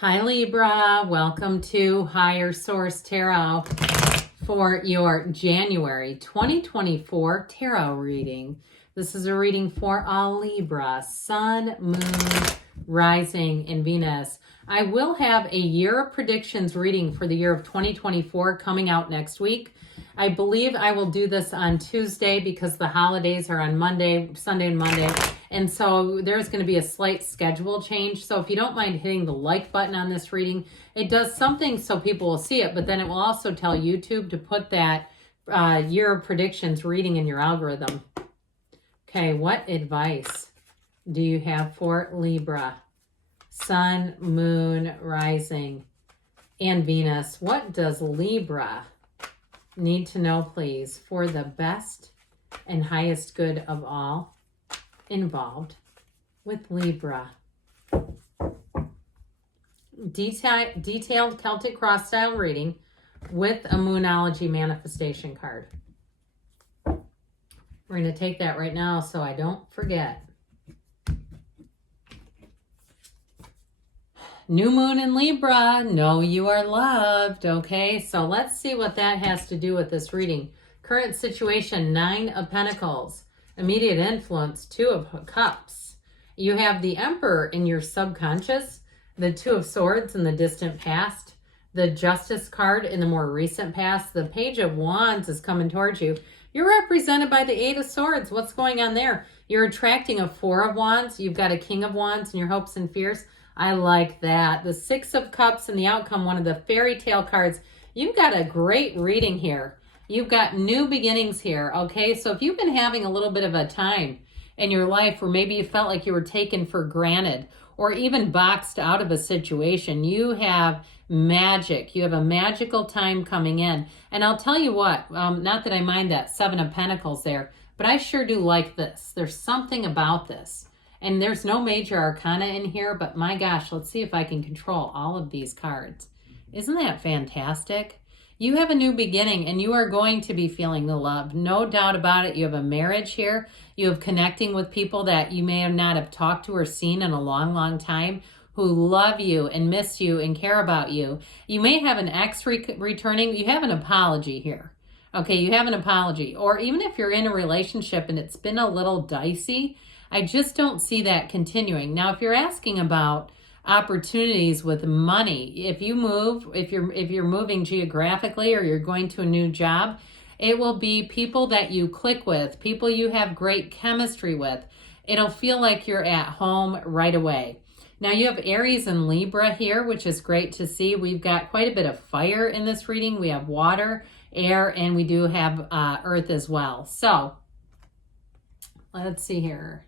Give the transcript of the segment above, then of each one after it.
Hi Libra, welcome to Higher Source Tarot for your January 2024 tarot reading. This is a reading for all Libra, Sun, Moon, Rising, and Venus. I will have a year of predictions reading for the year of 2024 coming out next week. I believe I will do this on Tuesday because the holidays are on Monday, Sunday and Monday. And so there's going to be a slight schedule change. So if you don't mind hitting the like button on this reading, it does something so people will see it, but then it will also tell YouTube to put that year of predictions reading in your algorithm. Okay, what advice do you have for Libra? Sun, Moon, Rising, and Venus. What does Libra need to know, please, for the best and highest good of all involved with Libra? Detailed Celtic cross style reading with a Moonology manifestation card. We're going to take that right now so I don't forget. New moon in Libra, know you are loved. Okay, so let's see what that has to do with this reading. Current situation, 9 of Pentacles. Immediate influence, 2 of Cups. You have the Emperor in your subconscious, the 2 of Swords in the distant past, the Justice card in the more recent past, the Page of Wands is coming towards you. You're represented by the 8 of Swords. What's going on there? You're attracting a 4 of Wands. You've got a King of Wands in your hopes and fears. I like that. The 6 of Cups and the outcome, one of the fairy tale cards. You've got a great reading here. You've got new beginnings here, okay? So if you've been having a little bit of a time in your life where maybe you felt like you were taken for granted or even boxed out of a situation, you have magic. You have a magical time coming in. And I'll tell you what, not that I mind that 7 of Pentacles there, but I sure do like this. There's something about this. And there's no major arcana in here, but my gosh, let's see if I can control all of these cards. Isn't that fantastic? You have a new beginning and you are going to be feeling the love. No doubt about it. You have a marriage here. You have connecting with people that you may have not have talked to or seen in a long, long time who love you and miss you and care about you. You may have an ex returning. You have an apology here. Okay, you have an apology. Or even if you're in a relationship and it's been a little dicey, I just don't see that continuing. Now, if you're asking about opportunities with money, if you move, if you're moving geographically or you're going to a new job, it will be people that you click with, people you have great chemistry with. It'll feel like you're at home right away. Now, you have Aries and Libra here, which is great to see. We've got quite a bit of fire in this reading. We have water, air, and we do have earth as well. So let's see here.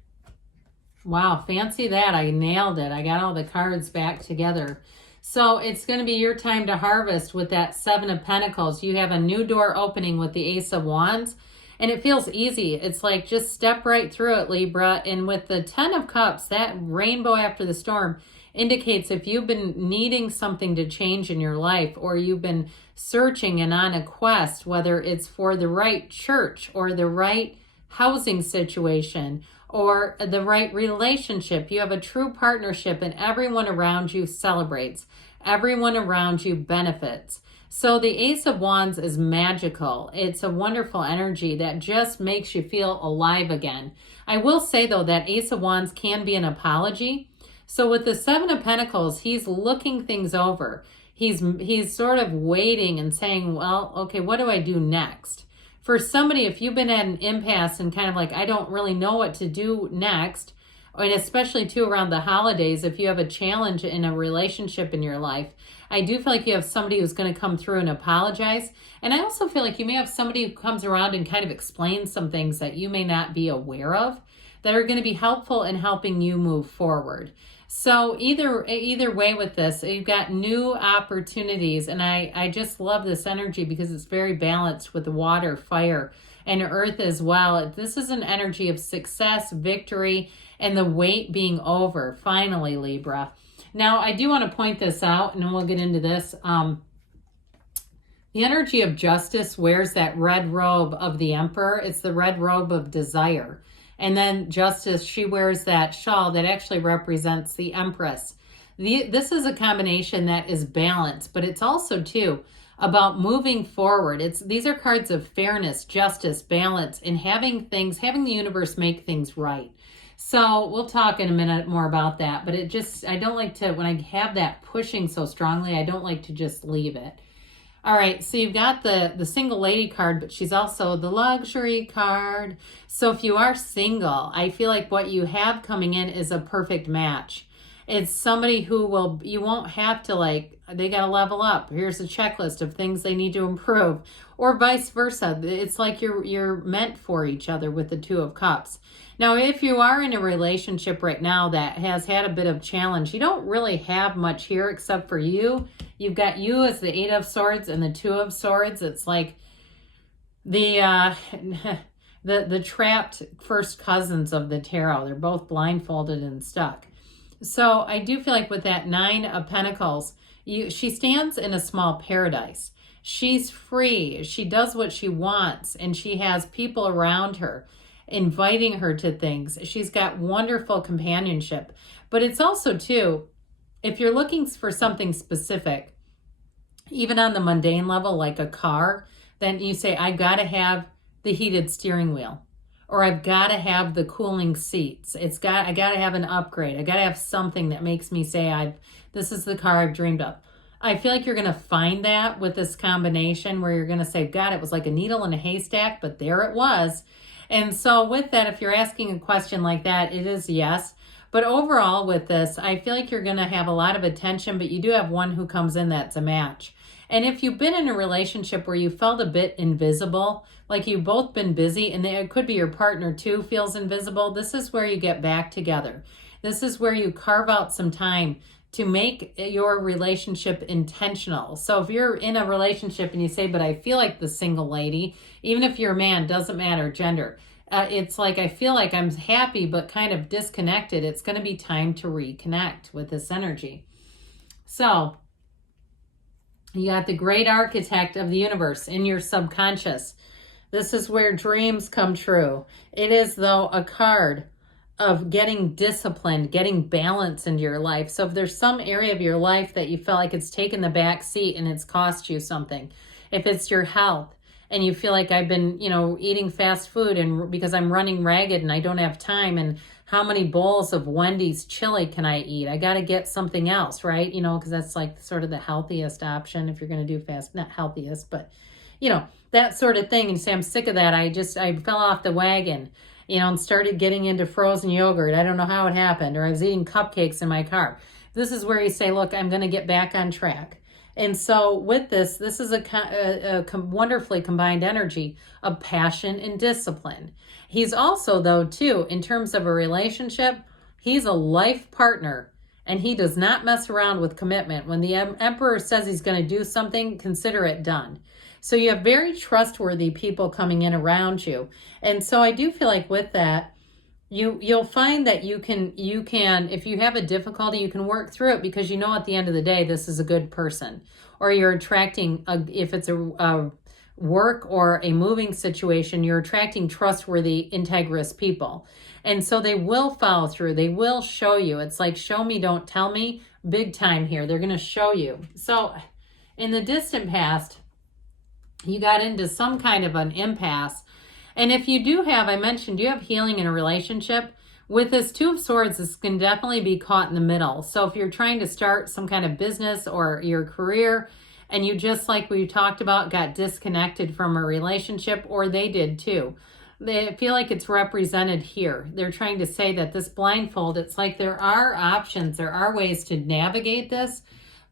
Wow, fancy that. I nailed it. I got all the cards back together. So it's going to be your time to harvest with that 7 of Pentacles. You have a new door opening with the Ace of Wands, and it feels easy. It's like just step right through it, Libra. And with the 10 of Cups, that rainbow after the storm indicates if you've been needing something to change in your life or you've been searching and on a quest, whether it's for the right church or the right housing situation or the right relationship. You have a true partnership and everyone around you celebrates. Everyone around you benefits. So the Ace of Wands is magical. It's a wonderful energy that just makes you feel alive again. I will say though that Ace of Wands can be an apology. So with the 7 of Pentacles, he's looking things over. He's sort of waiting and saying, well, okay, what do I do next? For somebody, if you've been at an impasse and kind of like, I don't really know what to do next, and especially too around the holidays, if you have a challenge in a relationship in your life, I do feel like you have somebody who's going to come through and apologize. And I also feel like you may have somebody who comes around and kind of explains some things that you may not be aware of that are going to be helpful in helping you move forward. So either way with this, you've got new opportunities. And I just love this energy because it's very balanced with the water, fire, and earth as well. This is an energy of success, victory, and the wait being over, finally, Libra. Now, I do want to point this out, and then we'll get into this. The energy of justice wears that red robe of the Emperor. It's the red robe of desire. And then Justice, she wears that shawl that actually represents the Empress. This is a combination that is balanced, but it's also too about moving forward. These are cards of fairness, justice, balance, and having the universe make things right. So we'll talk in a minute more about that, but I don't like to, when I have that pushing so strongly, I don't like to just leave it. All right, so you've got the single lady card, but she's also the luxury card. So if you are single, I feel like what you have coming in is a perfect match. It's somebody who you won't have to they got to level up. Here's a checklist of things they need to improve, or vice versa. It's like you're meant for each other with the Two of Cups. Now, if you are in a relationship right now that has had a bit of challenge, you don't really have much here except for you. You've got you as the Eight of Swords and the Two of Swords. It's like the trapped first cousins of the tarot. They're both blindfolded and stuck. So I do feel like with that Nine of Pentacles, she stands in a small paradise. She's free. She does what she wants, and she has people around her inviting her to things. She's got wonderful companionship. But it's also, too, if you're looking for something specific, even on the mundane level, like a car, then you say, I got to have the heated steering wheel, or I've got to have the cooling seats. I got to have an upgrade. I got to have something that makes me say, this is the car I've dreamed of. I feel like you're going to find that with this combination where you're going to say, God, it was like a needle in a haystack, but there it was. And so with that, if you're asking a question like that, it is yes. But overall with this, I feel like you're going to have a lot of attention, but you do have one who comes in that's a match. And if you've been in a relationship where you felt a bit invisible, like you've both been busy, and it could be your partner too feels invisible, this is where you get back together. This is where you carve out some time to make your relationship intentional. So if you're in a relationship and you say, but I feel like the single lady, even if you're a man, doesn't matter gender, it's like, I feel like I'm happy but kind of disconnected. It's going to be time to reconnect with this energy. So you got the great architect of the universe in your subconscious. This is where dreams come true. It is, though, a card of getting disciplined, getting balance into your life. So if there's some area of your life that you felt like it's taken the back seat and it's cost you something, if it's your health and you feel like I've been, eating fast food and because I'm running ragged and I don't have time, and how many bowls of Wendy's chili can I eat? I got to get something else, right? Because that's like sort of the healthiest option if you're going to do fast, not healthiest, but that sort of thing. And you say, I'm sick of that. I fell off the wagon, and started getting into frozen yogurt. I don't know how it happened. Or I was eating cupcakes in my car. This is where you say, look, I'm going to get back on track. And so with this is a wonderfully combined energy of passion and discipline. He's also, though, too, in terms of a relationship, he's a life partner. And he does not mess around with commitment. When the Emperor says he's going to do something, consider it done. So you have very trustworthy people coming in around you. And so I do feel like with that, you'll find that you can, if you have a difficulty, you can work through it because at the end of the day, this is a good person. Or you're attracting, if it's a work or a moving situation, you're attracting trustworthy, integrous people. And so they will follow through. They will show you. It's like, show me, don't tell me, big time here. They're going to show you. So in the distant past, you got into some kind of an impasse. And if you do have, I mentioned, you have healing in a relationship. With this Two of Swords, this can definitely be caught in the middle. So if you're trying to start some kind of business or your career, and you, just like we talked about, got disconnected from a relationship, or they did too, they feel like it's represented here. They're trying to say that this blindfold, it's like there are options, there are ways to navigate this,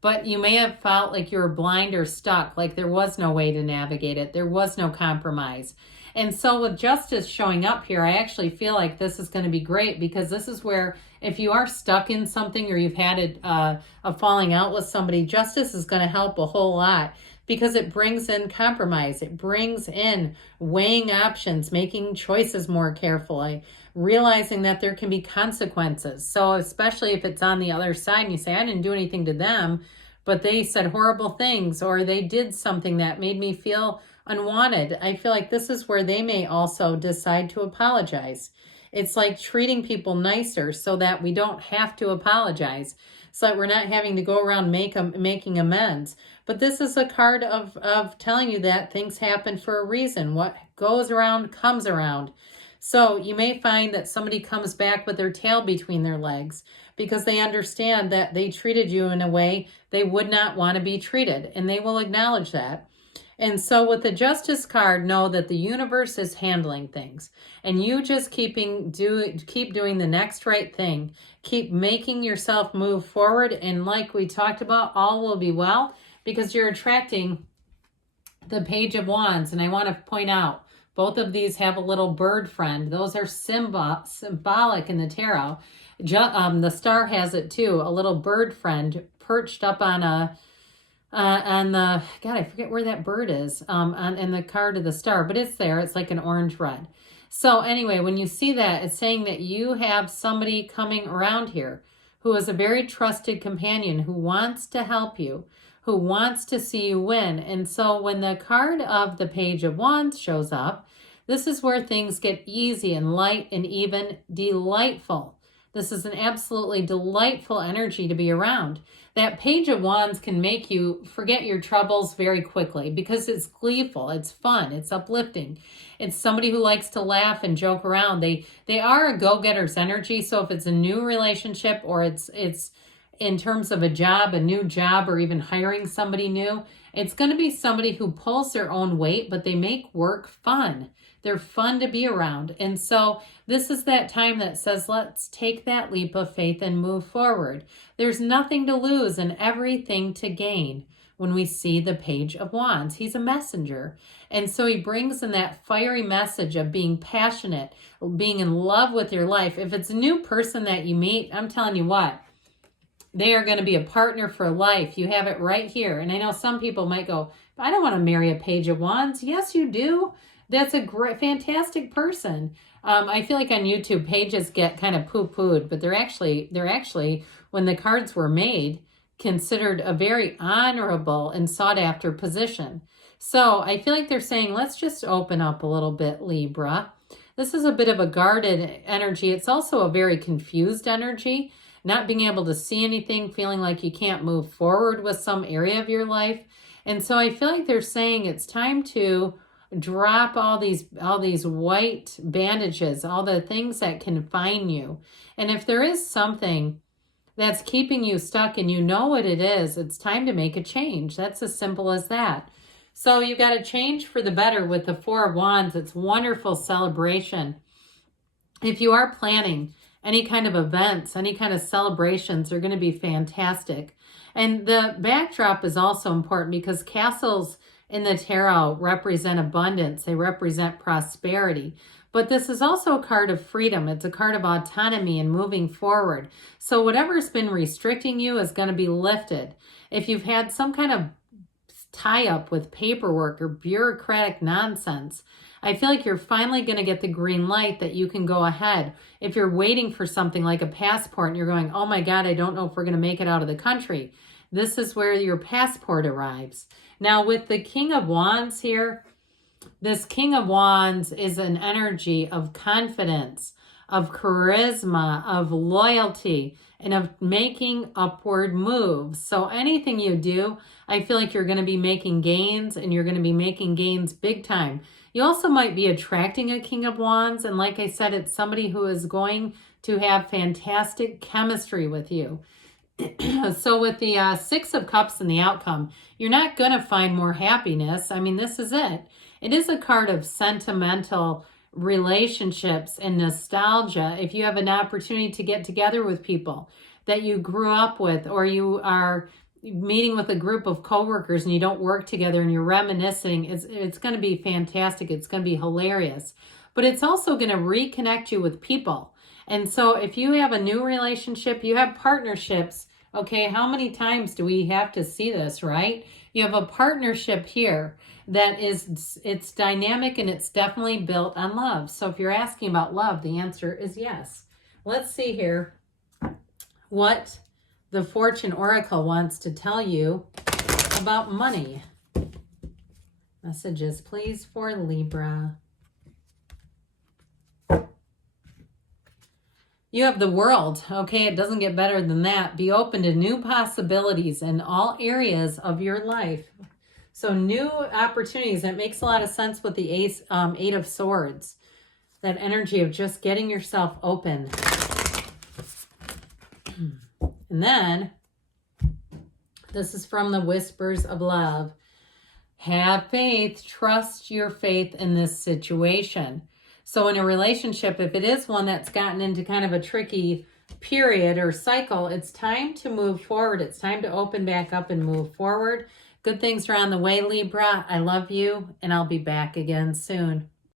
but you may have felt like you were blind or stuck, like there was no way to navigate it. There was no compromise. And so with justice showing up here, I actually feel like this is going to be great, because this is where if you are stuck in something or you've had a falling out with somebody, justice is going to help a whole lot, because it brings in compromise. It brings in weighing options, making choices more carefully, realizing that there can be consequences. So especially if it's on the other side and you say, I didn't do anything to them, but they said horrible things, or they did something that made me feel unwanted. I feel like this is where they may also decide to apologize. It's like treating people nicer so that we don't have to apologize. so that we're not having to go around making amends. But this is a card of telling you that things happen for a reason. What goes around comes around. So you may find that somebody comes back with their tail between their legs because they understand that they treated you in a way they would not want to be treated, and they will acknowledge that. And so with the Justice card, know that the universe is handling things, and you just keep doing the next right thing. Keep making yourself move forward, and like we talked about, all will be well, because you're attracting the Page of Wands. And I want to point out, both of these have a little bird friend. Those are symbolic in the tarot. The star has it too, a little bird friend perched up on the, God, I forget where that bird is, in the card of the star, but it's there. It's like an orange red. So anyway, when you see that, it's saying that you have somebody coming around here who is a very trusted companion, who wants to help you, who wants to see you win. And so when the card of the Page of Wands shows up, this is where things get easy and light and even delightful. This is an absolutely delightful energy to be around. That Page of Wands can make you forget your troubles very quickly because it's gleeful, it's fun, it's uplifting. It's somebody who likes to laugh and joke around. They are a go-getter's energy. So if it's a new relationship, or it's in terms of a job, a new job, or even hiring somebody new, it's going to be somebody who pulls their own weight, but they make work fun. They're fun to be around. And so this is that time that says, let's take that leap of faith and move forward. There's nothing to lose and everything to gain when we see the Page of Wands. He's a messenger. And so he brings in that fiery message of being passionate, being in love with your life. If it's a new person that you meet, I'm telling you what, they are going to be a partner for life. You have it right here. And I know some people might go, I don't want to marry a Page of Wands. Yes, you do. That's a great, fantastic person. I feel like on YouTube, pages get kind of poo-pooed, but they're actually, when the cards were made, considered a very honorable and sought-after position. So I feel like they're saying, let's just open up a little bit, Libra. This is a bit of a guarded energy. It's also a very confused energy, not being able to see anything, feeling like you can't move forward with some area of your life. And so I feel like they're saying it's time to drop all these white bandages, all the things that confine you. And if there is something that's keeping you stuck and you know what it is, it's time to make a change. That's as simple as that. So you got to change for the better with the Four of Wands. It's wonderful celebration. If you are planning any kind of events, any kind of celebrations, are going to be fantastic. And the backdrop is also important because castles in the tarot represent abundance. They represent prosperity. But this is also a card of freedom. It's a card of autonomy and moving forward. So whatever's been restricting you is going to be lifted. If you've had some kind of tie-up with paperwork or bureaucratic nonsense, I feel like you're finally going to get the green light that you can go ahead. If you're waiting for something like a passport and you're going, oh my God, I don't know if we're going to make it out of the country, this is where your passport arrives. Now with the King of Wands here, this King of Wands is an energy of confidence, of charisma, of loyalty, and of making upward moves. So anything you do, I feel like you're going to be making gains, and you're going to be making gains big time. You also might be attracting a King of Wands, and like I said, it's somebody who is going to have fantastic chemistry with you. So with the Six of Cups and the outcome, you're not going to find more happiness. I mean, this is it. It is a card of sentimental relationships and nostalgia. If you have an opportunity to get together with people that you grew up with, or you are meeting with a group of coworkers and you don't work together and you're reminiscing, it's going to be fantastic. It's going to be hilarious. But it's also going to reconnect you with people. And so if you have a new relationship, you have partnerships, okay, how many times do we have to see this, right? You have a partnership here that it's dynamic, and it's definitely built on love. So if you're asking about love, the answer is yes. Let's see here what the Fortune Oracle wants to tell you about money. Messages, please, for Libra. You have the World, okay? It doesn't get better than that. Be open to new possibilities in all areas of your life. So new opportunities. That makes a lot of sense with the Eight of Swords. That energy of just getting yourself open. And then, this is from the Whispers of Love. Have faith. Trust your faith in this situation. So in a relationship, if it is one that's gotten into kind of a tricky period or cycle, it's time to move forward. It's time to open back up and move forward. Good things are on the way, Libra. I love you, and I'll be back again soon.